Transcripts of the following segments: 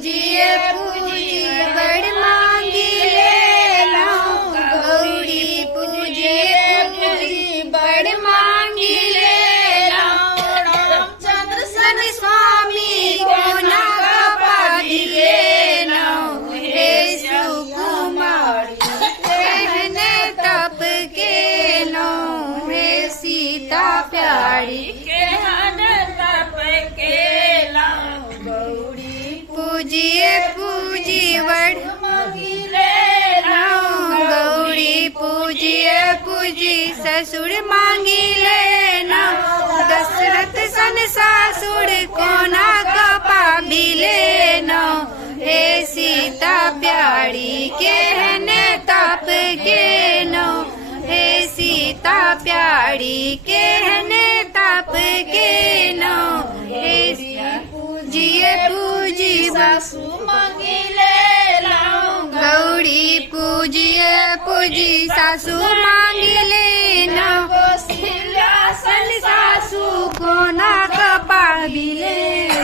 पूजिए पूजिए बड़ मांगी ले लाऊं गौरी पूजिए पूजिए बड़ मांगी ले लाऊं रामचंद्र सन स्वामी को ना पादी ले लाऊं हे सुकुमारी कहने तप के लाऊं हे सीता प्यारी पूजिए पूजिए बड़ मांगी ले लाऊं गौरी पूजिए पूजिए ससुर मांगी ले लाऊं दशरथ सन सासुर को ना कपा भी ले लाऊं हे सीता प्यारी कहने तप के नो हे सीता प्यारी कहने तप के नो हे पूजिए पूजिए सासू मांगी ले लाऊं गौरी पूजिए पूजिए सासू मांगी ले लाऊं कौशल्यासन सासू को ना कपा भी ले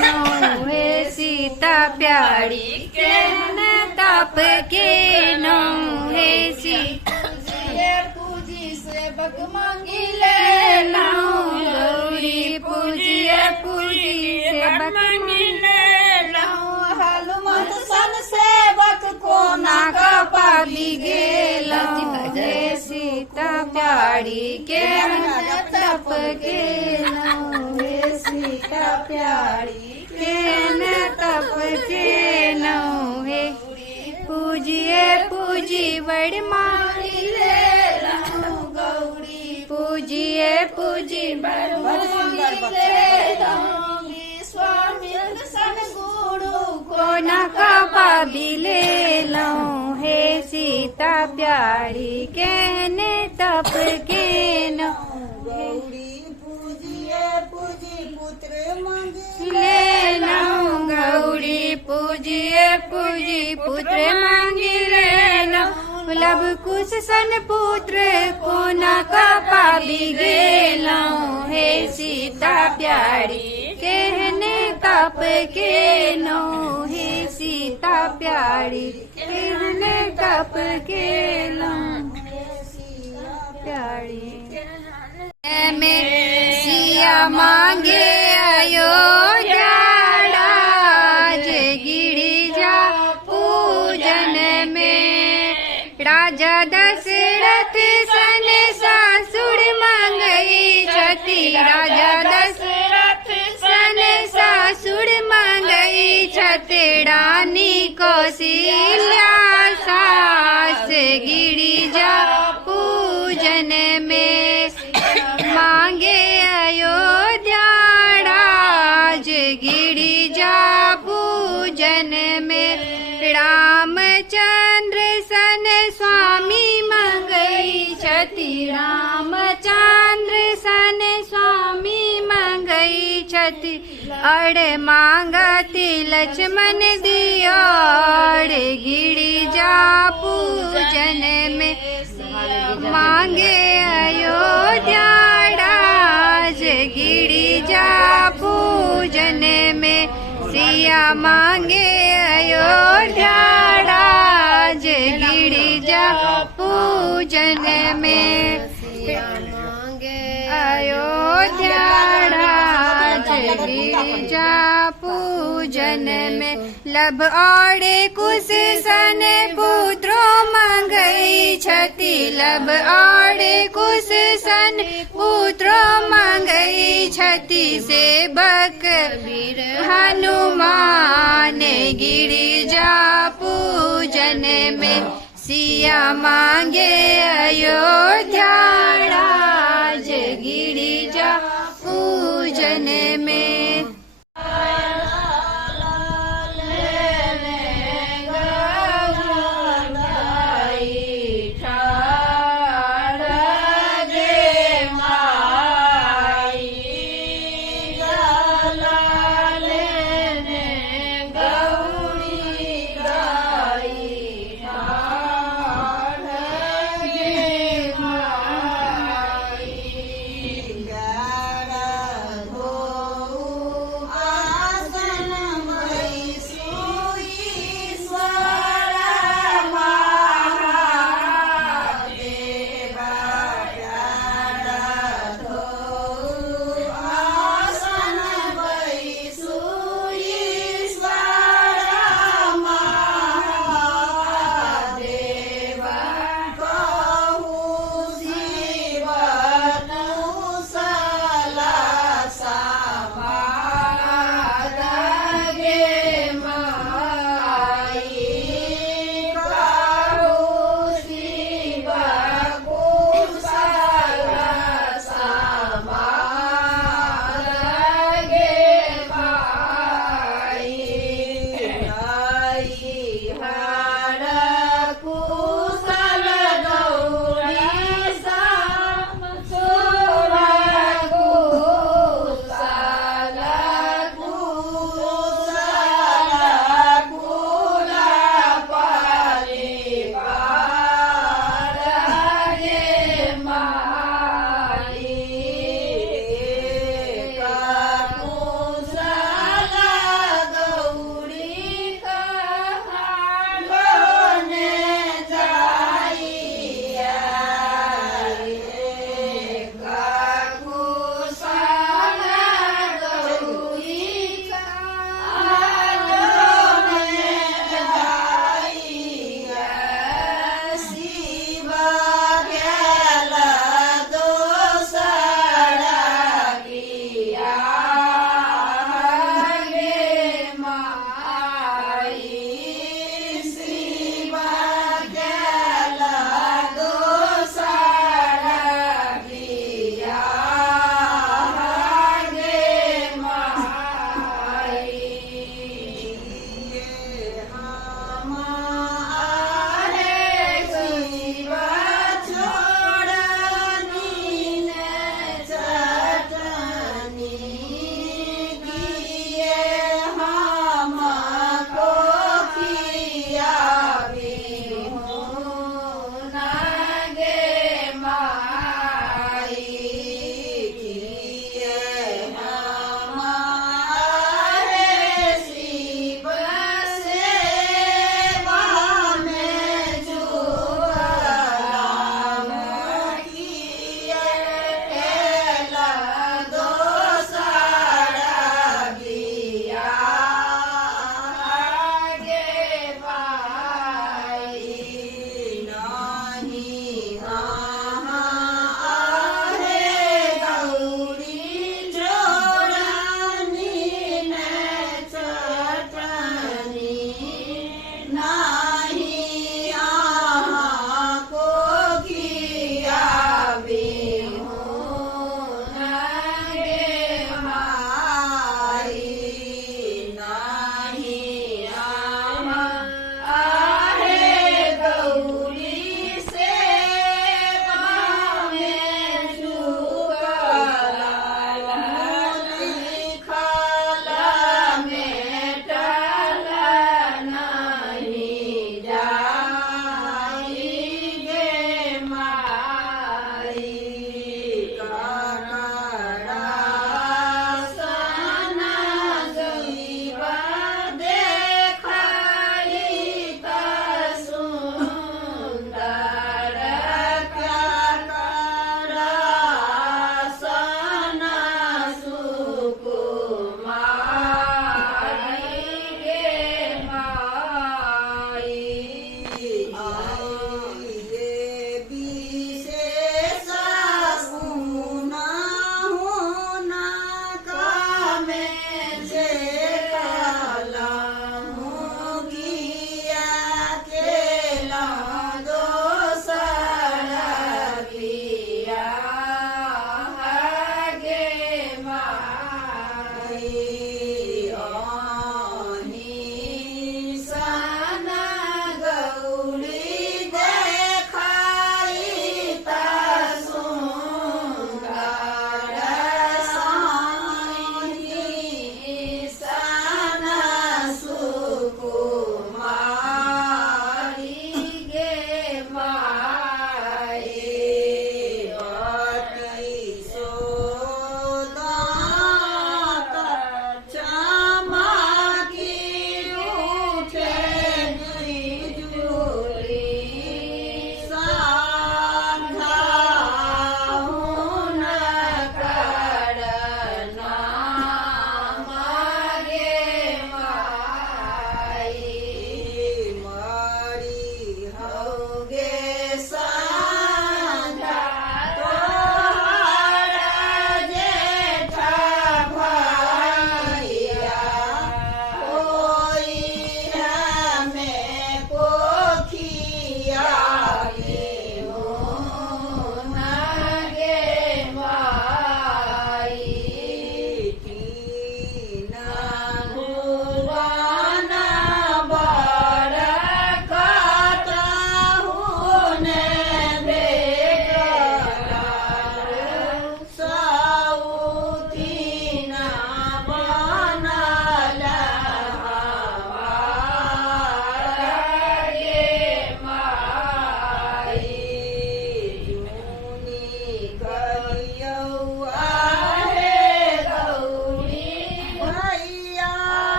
लाऊं हे सीता प्यारी कहने तप के नो हे सीता पूजी सेवक मांगी ले लाऊं गौरी पूजिए पूजी सेवक मांगी ले लाऊं हनुमान सन सेवक को ना कपा भी गेला हे सीता प्यारी के तप के नो हे सीता प्यारी के तप के नो हे पूजिए पूजी बड़ मांगी ले लाऊं गौरी पूजिए पूजी बड़ मांगी ले लाऊं स्वामी सन गुरु को न कपा भी ले लाऊं हे सीता प्यारी कहने तप के नो गौरी पूजिए पूजी पुत्र मांगी ले लाऊं गौरी पूजिए पूजी पुत्र मांगी ले लाऊं लव कुश सन पुत्र को न कपा भी गे लाऊं हे सीता प्यारी कहने तप के नो हे सीता प्यारी कहने तप के लाऊं प्यारी में सिया मांगे अयोध्या राज गिरिजा पूजन में राजा दशरथ सन सासुर मंगई छती राजा दशरथ सन सासुर मंगई छती रानी कौशल्या सास गिरिजा पूजन में मांगे अयोध्या राज गिरिजा पूजन में रामचंद्र सन स्वामी मंगई छती रामचंद्र सन स्वामी मंगई छती अड़ मांगती लक्ष्मण दियो अड़ गिरिजा पूजन में मांगे अयोध्या राज गिरिजा पूजन में सिया मांगे अयोध्या राज गिरिजा पूजन में अयोध्या राज गिरिजा पूजन में लब और कुश सन पुत्रो मंगई छती लब और कुश सन पुत्रो मंगई छती सेवक वीर हनुमान गिरिजा पूजन में सिया मांगे अयोध्या